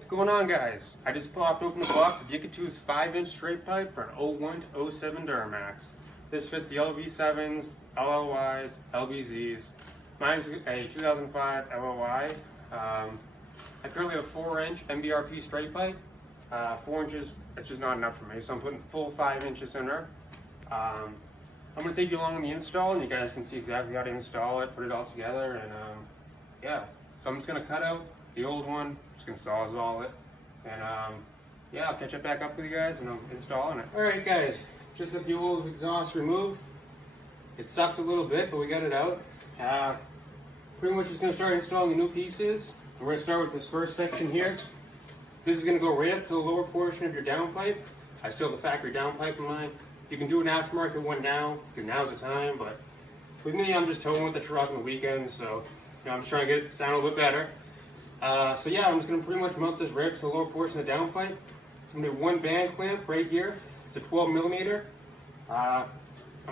What's going on, guys? I just popped open the box of YiKatoo's 5-inch straight pipe for an 01 to 07 Duramax. This fits the LV7s, LLYs, LBZs. Mine's a 2005 LLY. I currently have a 4-inch MBRP straight pipe. 4 inches, it's just not enough for me, so I'm putting full 5 inches in there. I'm going to take you along on the install, and you guys can see exactly how to install it, put it all together, and yeah. So I'm just going to cut out the old one, just going to Sawzall it, and yeah, I'll catch it back up with you guys, and I'm installing it. Alright guys, just got the old exhaust removed. It sucked a little bit, but we got it out. Pretty much just going to start installing the new pieces. We're going to start with this first section here. This is going to go right up to the lower portion of your downpipe. I still have the factory downpipe in mine. You can do an aftermarket one now, because now's the time, but with me, I'm just towing with the truck on the weekends, so I'm just trying to get it sound a little bit better. So yeah, I'm just going to pretty much mount this right to the lower portion of the downpipe. It's going to be one band clamp right here. It's a 12 millimeter. I'm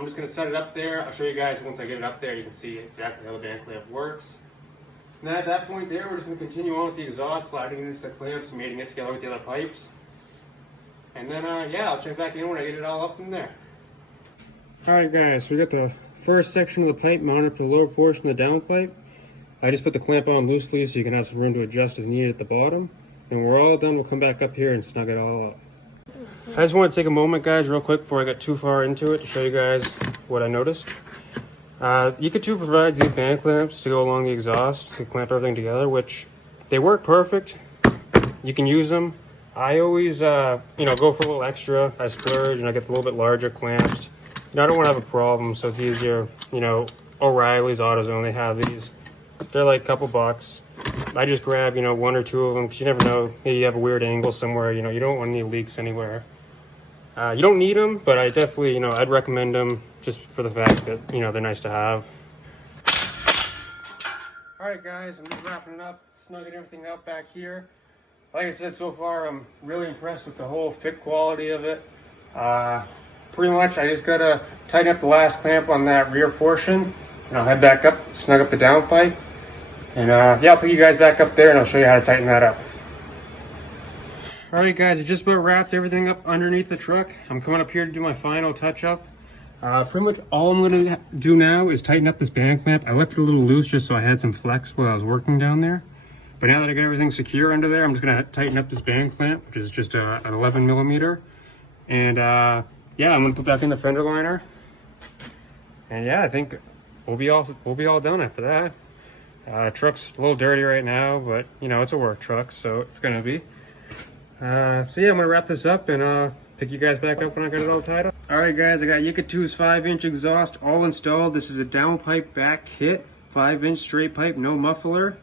just going to set it up there. I'll show you guys once I get it up there. You can see exactly how the band clamp works. And then at that point there, we're just going to continue on with the exhaust, sliding into the clamps, mating it together with the other pipes. And then, yeah, I'll check back in when I get it all up in there. Alright guys, so we got the first section of the pipe mounted to the lower portion of the downpipe. I just put the clamp on loosely so you can have some room to adjust as needed at the bottom. And when we're all done, we'll come back up here and snug it all up. I just want to take a moment, guys, real quick before I get too far into it to show you guys what I noticed. YiKatoo provides these band clamps to go along the exhaust to clamp everything together, which they work perfect. You can use them. I always, go for a little extra. I splurge and I get a little bit larger clamps. I don't want to have a problem, so it's easier. O'Reilly's, AutoZone, they have these. They're like a couple bucks. I just grab, one or two of them because you never know. Maybe you have a weird angle somewhere. You don't want any leaks anywhere. You don't need them, but I definitely, I'd recommend them just for the fact that, they're nice to have. All right, guys, I'm just wrapping it up, snugging everything out back here. Like I said, so far, I'm really impressed with the whole fit quality of it. Pretty much, I just gotta tighten up the last clamp on that rear portion, and I'll head back up, snug up the downpipe. And yeah, I'll put you guys back up there and I'll show you how to tighten that up. Alright guys, I just about wrapped everything up underneath the truck. I'm coming up here to do my final touch up. Pretty much all I'm going to do now is tighten up this band clamp. I left it a little loose just so I had some flex while I was working down there. But now that I got everything secure under there, I'm just going to tighten up this band clamp, which is just an 11 millimeter. And yeah, I'm going to put back in the fender liner. And yeah, I think we'll be all done after that. Truck's a little dirty right now, but it's a work truck, so it's gonna be. So yeah, I'm gonna wrap this up and pick you guys back up when I got it all tied up. All right, guys, I got YiKatoo's 5-inch exhaust all installed. This is a downpipe back kit, 5-inch straight pipe, no muffler.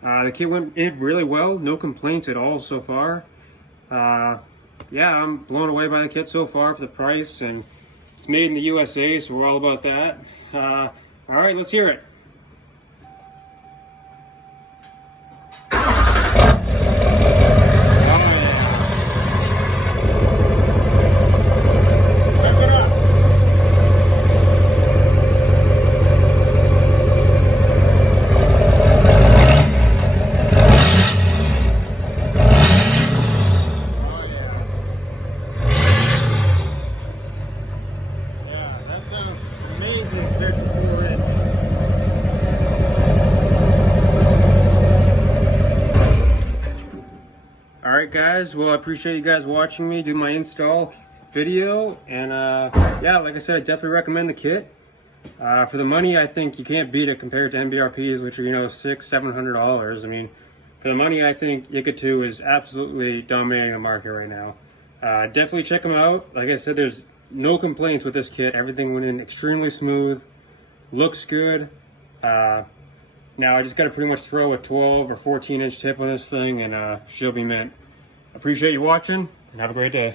The kit went in really well, no complaints at all so far. Yeah, I'm blown away by the kit so far for the price, and it's made in the USA, so we're all about that. All right, let's hear it. Alright guys, well I appreciate you guys watching me do my install video, and yeah, like I said, I definitely recommend the kit. For the money, I think you can't beat it compared to MBRPs, which are $600-700. I mean, for the money, I think YiKatoo is absolutely dominating the market right now. Definitely check them out. Like I said, there's no complaints with this kit. Everything went in extremely smooth, looks good. Now I just got to pretty much throw a 12 or 14 inch tip on this thing and she'll be mint. Appreciate you watching and have a great day.